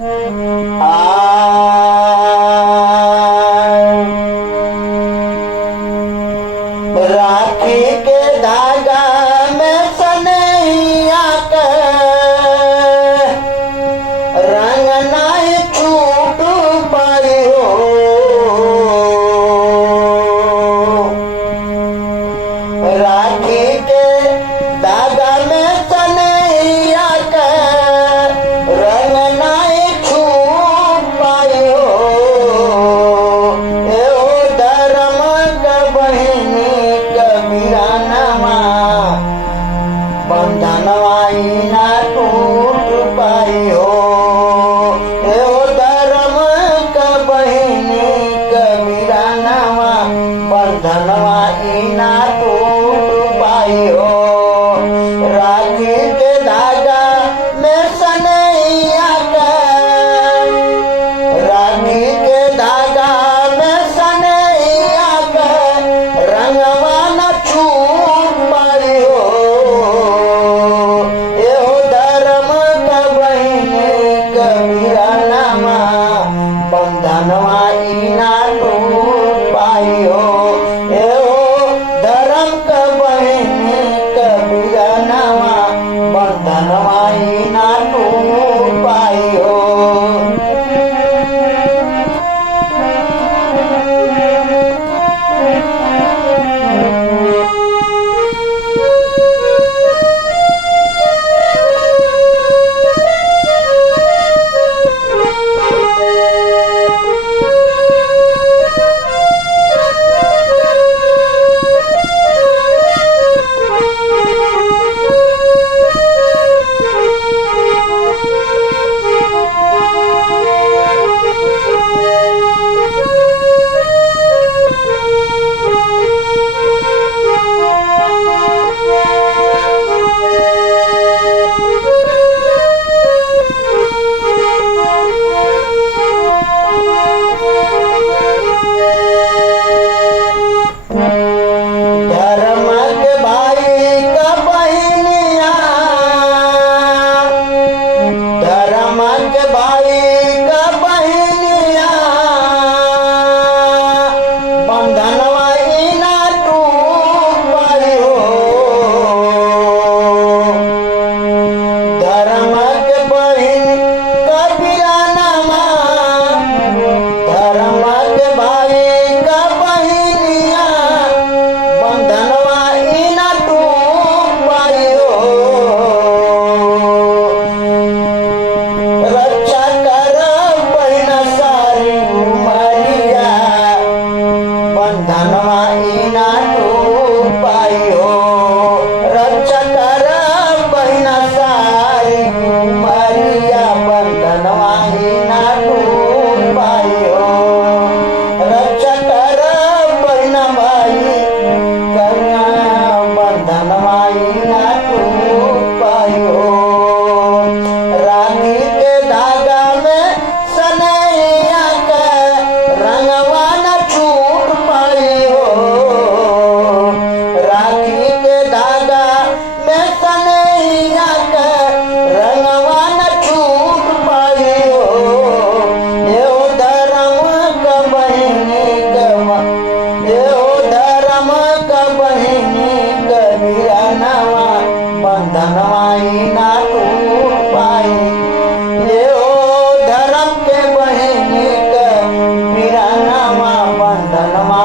राखी के धागा में सनैया के रंग नहीं छूट पाई हो। राखी के धागा में सनैया के रंग नहीं छूट पाई हो। एहो धर्म के बहिनी कबीरानवा बंधनवा ना टूट पाई हो। एहो धर्म के बहिनी कबीरानवा बंधनवा ना टूट पाई हो। राखी के धागा में सनैया के राखी के धागा में सनैया के रंगवा न छूट पाई हो। एहो धर्म के बहिनी कबीरानवा बंधनवा ना टूट पाई हो। एहो धर्म के बहिनी कबीरानवा बंधनवा ना टूट पाई हो। धर्म के भाई का बहिनिया धर्म के भाई का बहिनिया बंधनवा ना टूट पाई हो। धर्म के बहिन कबीरानवा धर्म के भाई का बहिनिया बंधनवा ना टूट पाई हो। रक्षा कर बहिन सारी उमरिया बंधनवा ना टूट पाई हो। रक्षा कर बहिन सारी उमरिया बंधनवा ना टूट पाई हो। रक्षा कर बहिन भाई कन्या बंधनवा ना टूट पाई हो। राखी के धागा में सनैया के रंगवा न छूट पाई हो। राखी के धागा में सनैया के रंगवा न छूट पाई हो। एहो धर्म के बहिनी एहो धर्म के बहिनी कबीरानवा बंधनवा ना टूट पाई। एहो धर्म के बहिनी कबीरानवा बंधनवा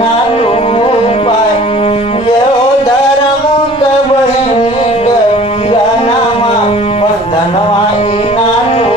ना टूट पाई। एहो धर्म के बहिनी कबीरानवा बंधनवा ना टूट